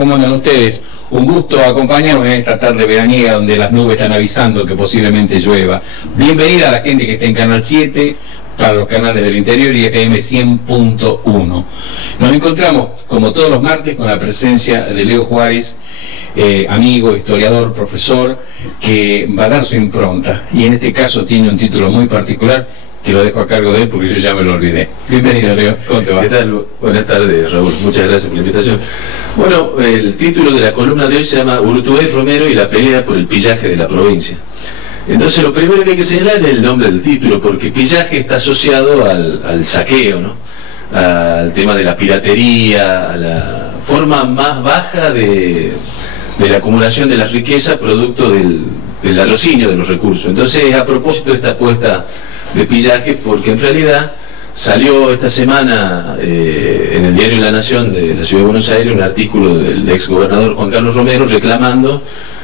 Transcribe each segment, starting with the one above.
¿Cómo andan ustedes? Un gusto acompañarnos en esta tarde veraniega donde las nubes están avisando que posiblemente llueva. Bienvenida a la gente que está en Canal 7, para los canales del interior y FM 100.1. Nos encontramos, como todos los martes, con la presencia de Leo Juárez, amigo, historiador, profesor, que va a dar su impronta. Y en este caso tiene un título muy particular, que lo dejo a cargo de él porque yo ya me lo olvidé. Bienvenido, Leo. ¿Cómo te va? ¿Qué tal? Buenas tardes, Raúl. Muchas gracias por la invitación. Bueno, el título de la columna de hoy se llama Urtubey Romero y la pelea por el pillaje de la provincia. Entonces, lo primero que hay que señalar es el nombre del título, porque pillaje está asociado al saqueo, ¿no? Al tema de la piratería, a la forma más baja de la acumulación de la riqueza producto del latrocinio de los recursos. Entonces, a propósito de esta apuesta de pillaje, porque en realidad salió esta semana en el diario La Nación de la Ciudad de Buenos Aires un artículo del ex gobernador Juan Carlos Romero reclamando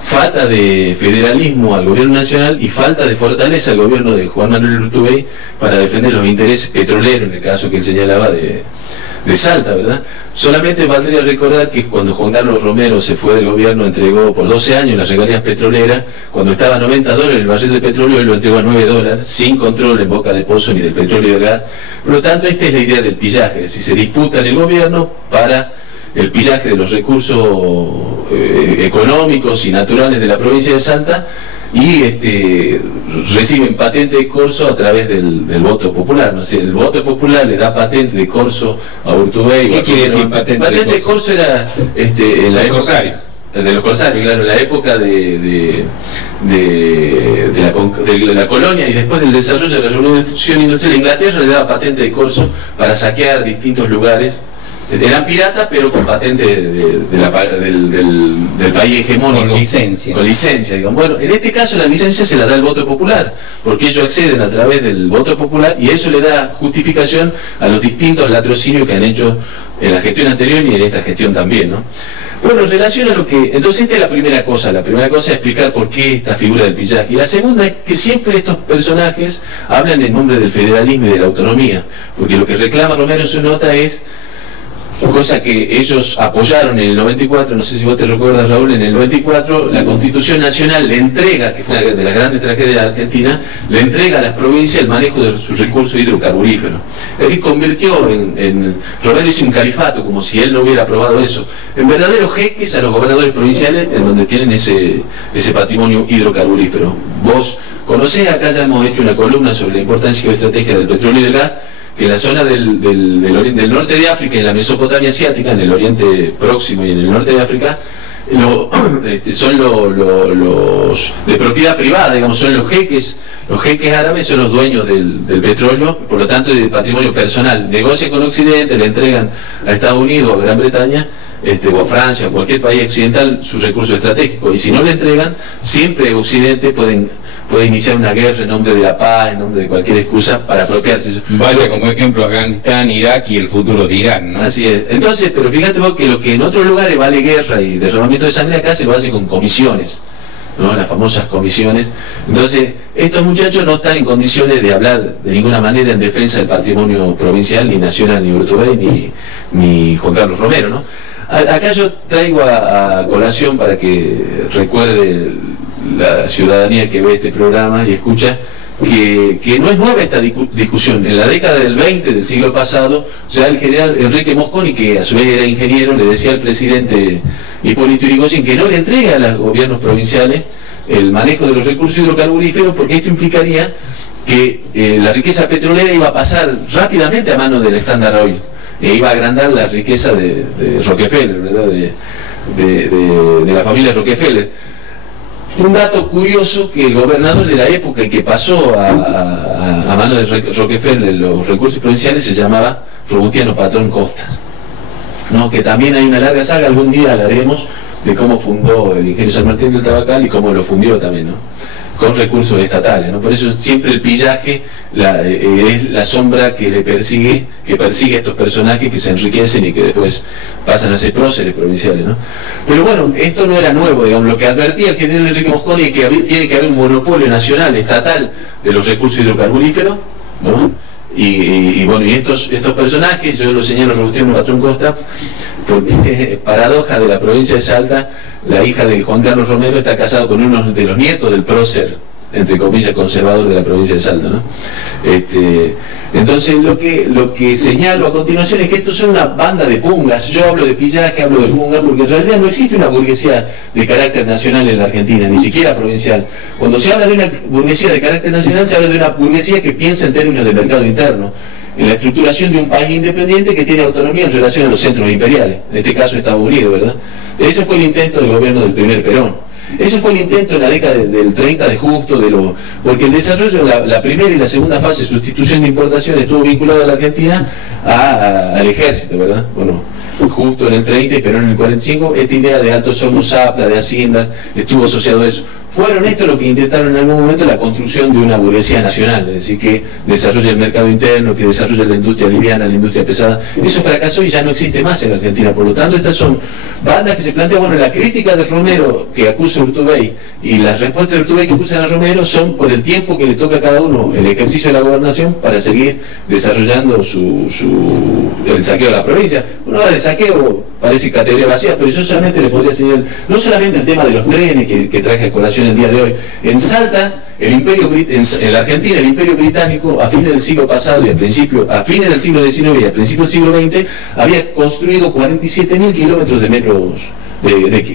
falta de federalismo al gobierno nacional y falta de fortaleza al gobierno de Juan Manuel Urtubey para defender los intereses petroleros, en el caso que él señalaba de Salta, ¿verdad? Solamente valdría recordar que cuando Juan Carlos Romero se fue del gobierno, entregó por 12 años las regalías petroleras. Cuando estaba a $90 el barril de petróleo, él lo entregó a $9, sin control en boca de pozo ni del petróleo y del gas. Por lo tanto, esta es la idea del pillaje, es decir, se disputa en el gobierno para el pillaje de los recursos económicos y naturales de la provincia de Salta, y reciben patente de corso a través del voto popular, ¿no? O sea, el voto popular le da patente de corso a Urtubey. ¿Qué quiere decir patente de corso? Patente de corso era en la época de los corsarios, claro, en la época de la colonia y después del desarrollo de la revolución industrial. Inglaterra le daba patente de corso para saquear distintos lugares. Eran piratas, pero con patente del país hegemónico. Con licencia. Con licencia, digamos. Bueno, en este caso la licencia se la da el voto popular, porque ellos acceden a través del voto popular y eso le da justificación a los distintos latrocinios que han hecho en la gestión anterior y en esta gestión también, ¿no? Bueno, en relación a lo que... Entonces esta es la primera cosa. La primera cosa es explicar por qué esta figura del pillaje. Y la segunda es que siempre estos personajes hablan en nombre del federalismo y de la autonomía, porque lo que reclama Romero en su nota es cosa que ellos apoyaron en el 94, no sé si vos te recuerdas, Raúl, en el 94 la Constitución Nacional le entrega, que fue una de las grandes tragedias de Argentina, le entrega a las provincias el manejo de sus recursos hidrocarburíferos. Es decir, convirtió Romero hizo un califato, como si él no hubiera aprobado eso, en verdaderos jeques a los gobernadores provinciales en donde tienen ese patrimonio hidrocarburífero. Vos conocés, acá ya hemos hecho una columna sobre la importancia y geoestrategia del petróleo y del gas, que en la zona del norte de África, en la Mesopotamia asiática, en el Oriente Próximo y en el norte de África, son los de propiedad privada, digamos, son los jeques árabes son los dueños del petróleo, por lo tanto de patrimonio personal. Negocian con Occidente, le entregan a Estados Unidos o a Gran Bretaña, o a Francia, o cualquier país occidental, sus recursos estratégicos, y si no le entregan, siempre Occidente puede iniciar una guerra en nombre de la paz, en nombre de cualquier excusa para apropiarse. Vaya como ejemplo Afganistán, Irak y el futuro de Irán, ¿no? Así es. Entonces, pero fíjate vos que lo que en otros lugares vale guerra y derramamiento de sangre, acá se lo hace con comisiones, ¿no? Las famosas comisiones. Entonces, estos muchachos no están en condiciones de hablar de ninguna manera en defensa del patrimonio provincial, ni nacional, ni Urtubey, ni Juan Carlos Romero, ¿no? Acá yo traigo a colación para que recuerde la ciudadanía que ve este programa y escucha que no es nueva esta discusión. En la década del 20 del siglo pasado, ya el general Enrique Mosconi, que a su vez era ingeniero, le decía al presidente Hipólito Yrigoyen que no le entregue a los gobiernos provinciales el manejo de los recursos hidrocarburíferos, porque esto implicaría que la riqueza petrolera iba a pasar rápidamente a manos del Standard Oil. Iba a agrandar la riqueza de Rockefeller, ¿verdad? De la familia Rockefeller. Un dato curioso, que el gobernador de la época y que pasó a manos de Rockefeller los recursos provinciales se llamaba Robustiano Patrón Costas, ¿no? Que también hay una larga saga, algún día hablaremos de cómo fundó el ingenio San Martín del Tabacal y cómo lo fundió también, ¿no? Con recursos estatales, ¿no? Por eso siempre el pillaje es la sombra que persigue a estos personajes que se enriquecen y que después pasan a ser próceres provinciales, ¿no? Pero bueno, esto no era nuevo, digamos. Lo que advertía el general Enrique Mosconi es que tiene que haber un monopolio nacional, estatal, de los recursos hidrocarburíferos, ¿no? Y bueno, y estos personajes, yo los señalo Robustiano Patrón Costa, porque paradoja de la provincia de Salta, la hija de Juan Carlos Romero está casado con uno de los nietos del prócer, entre comillas, conservador de la provincia de Salta, ¿no? Entonces lo que señalo a continuación es que estos son una banda de pungas. Yo hablo de pillaje, hablo de punga, porque en realidad no existe una burguesía de carácter nacional en la Argentina, ni siquiera provincial. Cuando se habla de una burguesía de carácter nacional, se habla de una burguesía que piensa en términos de mercado interno, en la estructuración de un país independiente que tiene autonomía en relación a los centros imperiales, en este caso Estados Unidos, ¿verdad? Ese fue el intento del gobierno del primer Perón. Ese fue el intento en la década del 30 de Justo, porque el desarrollo, la primera y la segunda fase de sustitución de importaciones estuvo vinculado a la Argentina al ejército, ¿verdad? Bueno, Justo en el 30 y Perón en el 45, esta idea de Altos Hornos Zapla, de Hacienda, estuvo asociado a eso. Fueron estos los que intentaron en algún momento la construcción de una burguesía nacional, es decir, que desarrolle el mercado interno, que desarrolle la industria liviana, la industria pesada. Eso fracasó y ya no existe más en la Argentina. Por lo tanto, estas son bandas que se plantean, bueno, la crítica de Romero que acusa a Urtubey y las respuestas de Urtubey que acusan a Romero son por el tiempo que le toca a cada uno el ejercicio de la gobernación para seguir desarrollando el saqueo de la provincia. Bueno, ahora de saqueo parece categoría vacía, pero yo solamente le podría señalar, no solamente el tema de los trenes que traje a colación el día de hoy. En Salta, en la Argentina, el Imperio Británico, a fines del siglo pasado y a fines del siglo XIX y a principios del siglo XX, había construido 47.000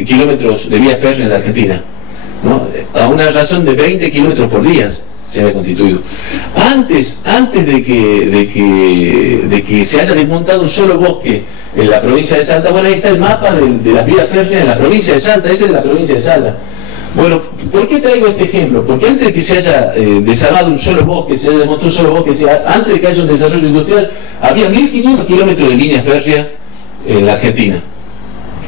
kilómetros de vía férrea en la Argentina, ¿no? A una razón de 20 kilómetros por día se había constituido. Antes de que se haya desmontado un solo bosque en la provincia de Salta, bueno, ahí está el mapa de las vías férreas en la provincia de Salta, ese es de la provincia de Salta. Bueno, ¿por qué traigo este ejemplo? Porque antes de que se haya desarmado un solo bosque, se haya desmontado un solo bosque, antes de que haya un desarrollo industrial, había 1.500 kilómetros de línea férrea en la Argentina,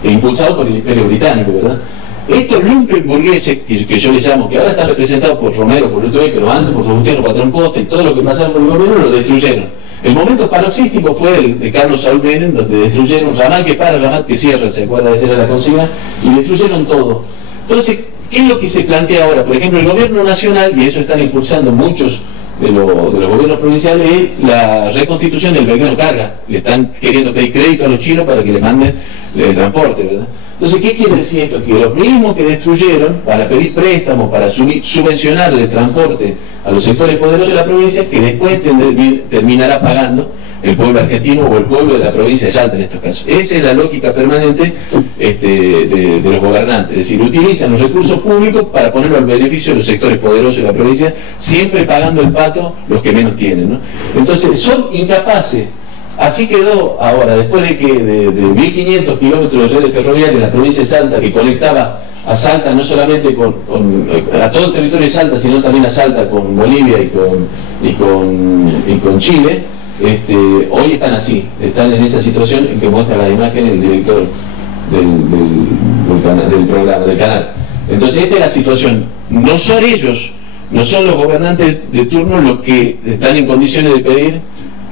impulsado por el Imperio Británico, ¿verdad? Estos lumpenburgueses, que yo les llamo, que ahora están representados por Romero, por Urtubey, pero antes por Robustiano Patrón Costa y todo lo que pasaba por el gobierno, lo destruyeron. El momento paroxístico fue el de Carlos Saúl Menem, donde destruyeron ramal que para, ramal que cierra, se acuerda de ser la consigna, y destruyeron todo. Entonces, ¿qué es lo que se plantea ahora? Por ejemplo, el gobierno nacional, y eso están impulsando muchos de los gobiernos provinciales, es la reconstitución del Belgrano Carga. Le están queriendo pedir crédito a los chinos para que le manden el transporte, ¿verdad? Entonces, ¿qué quiere decir esto? Que los mismos que destruyeron para pedir préstamos, para subvencionar el transporte a los sectores poderosos de la provincia, que después terminará pagando el pueblo argentino o el pueblo de la provincia de Salta en estos casos. Esa es la lógica permanente de los gobernantes, es decir, utilizan los recursos públicos para ponerlo al beneficio de los sectores poderosos de la provincia, siempre pagando el pato los que menos tienen, ¿no? Entonces, son incapaces. Así quedó ahora, después de 1.500 kilómetros de red ferroviaria en la provincia de Salta, que conectaba a Salta no solamente a todo el territorio de Salta, sino también a Salta con Bolivia y con Chile, hoy están así, están en esa situación en que muestra la imagen el director del canal. Entonces esta es la situación. No son ellos, no son los gobernantes de turno los que están en condiciones de pedir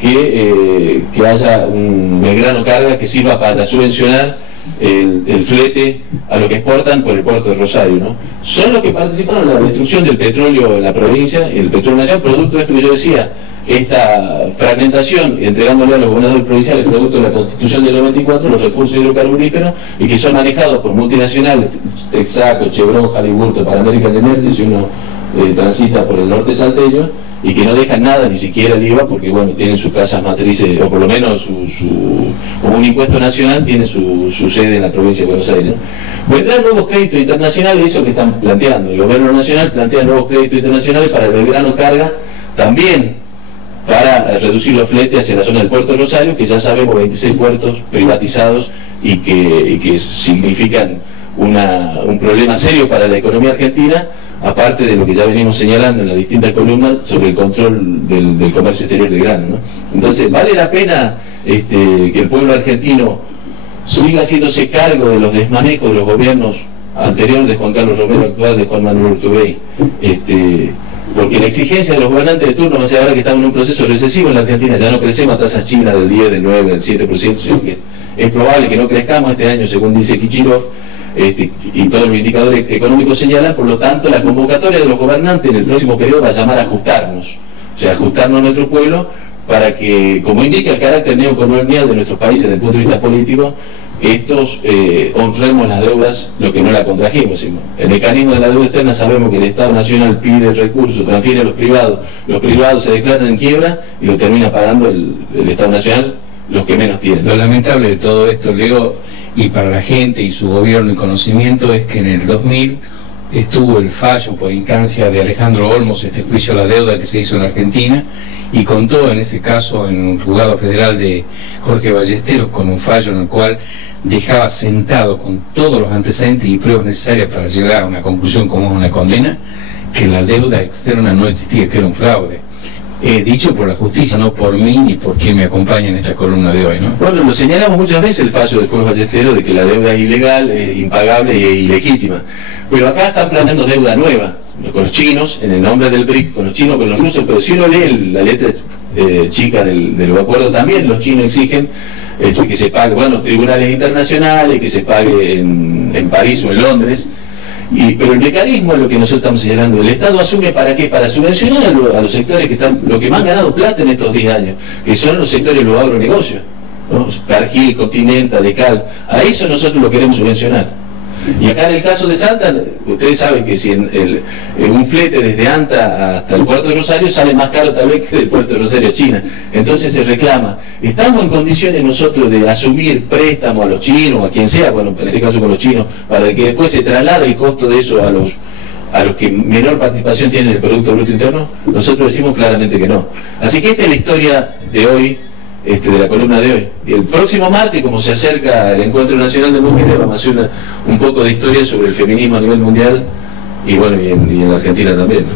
que haya un Belgrano Carga que sirva para subvencionar el flete a lo que exportan por el puerto de Rosario, ¿no? Son los que participaron en la destrucción del petróleo en la provincia, el petróleo nacional, producto de esto que yo decía, esta fragmentación, entregándole a los gobernadores provinciales producto de la Constitución del 94 los recursos hidrocarburíferos y que son manejados por multinacionales, Texaco, Chevron, Halliburton, Pan-American Energy, si uno transita por el norte salteño, y que no dejan nada, ni siquiera el IVA, porque bueno, tienen sus casas matrices, o por lo menos como un impuesto nacional, tiene su sede en la provincia de Buenos Aires, ¿no? Vendrán nuevos créditos internacionales, eso que están planteando. El gobierno nacional plantea nuevos créditos internacionales para el Belgrano Carga, también para reducir los fletes hacia la zona del puerto de Rosario, que ya sabemos 26 puertos privatizados y que significan un problema serio para la economía argentina, aparte de lo que ya venimos señalando en las distintas columnas sobre el control del comercio exterior de grano, ¿no? Entonces, vale la pena que el pueblo argentino siga haciéndose cargo de los desmanejos de los gobiernos anteriores de Juan Carlos Romero, actual de Juan Manuel Urtubey, porque la exigencia de los gobernantes de turno va a ser ahora que estamos en un proceso recesivo en la Argentina, ya no crecemos a tasas chinas del 10, del 9, del 7%, sino que es probable que no crezcamos este año, según dice Kichilov, y todos los indicadores económicos señalan. Por lo tanto, la convocatoria de los gobernantes en el próximo periodo va a llamar a ajustarnos, o sea, ajustarnos a nuestro pueblo para que, como indica el carácter neocolonial de nuestros países desde el punto de vista político, estos honremos las deudas, lo que no la contrajimos. El mecanismo de la deuda externa, sabemos que el Estado Nacional pide recursos, transfiere a los privados se declaran en quiebra y lo termina pagando el Estado Nacional, los que menos tienen. Lo lamentable de todo esto, Leo, y para la gente y su gobierno y conocimiento, es que en el 2000 estuvo el fallo por instancia de Alejandro Olmos, este juicio a la deuda que se hizo en Argentina, y contó en ese caso en un juzgado federal de Jorge Ballesteros con un fallo en el cual dejaba sentado con todos los antecedentes y pruebas necesarias para llegar a una conclusión como una condena, que la deuda externa no existía, que era un fraude. Dicho por la justicia, no por mí ni por quien me acompaña en esta columna de hoy, ¿no? Bueno, lo señalamos muchas veces el fallo del juez Ballesteros de que la deuda es ilegal, es impagable e ilegítima. Pero acá están planteando deuda nueva, con los chinos, en el nombre del BRIC, con los chinos, con los rusos, pero si uno lee la letra chica del acuerdo, también los chinos exigen que se pague, bueno, tribunales internacionales, que se pague en París o en Londres. Pero el mecanismo es lo que nosotros estamos señalando. El Estado asume ¿para qué? Para subvencionar a los sectores que están, lo que más han ganado plata en estos 10 años, que son los sectores de los agronegocios, ¿no? Cargill, Continental, Decal, a eso nosotros lo queremos subvencionar. Y acá en el caso de Salta, ustedes saben que si un flete desde Anta hasta el puerto de Rosario sale más caro tal vez que del puerto de Rosario a China. Entonces se reclama, ¿estamos en condiciones nosotros de asumir préstamos a los chinos o a quien sea, bueno, en este caso con los chinos, para que después se traslade el costo de eso a los que menor participación tienen en el Producto Bruto Interno? Nosotros decimos claramente que no. Así que esta es la historia de hoy, de la columna de hoy. Y el próximo martes, como se acerca el Encuentro Nacional de Mujeres, vamos a hacer un poco de historia sobre el feminismo a nivel mundial y bueno, y en la Argentina también, ¿no?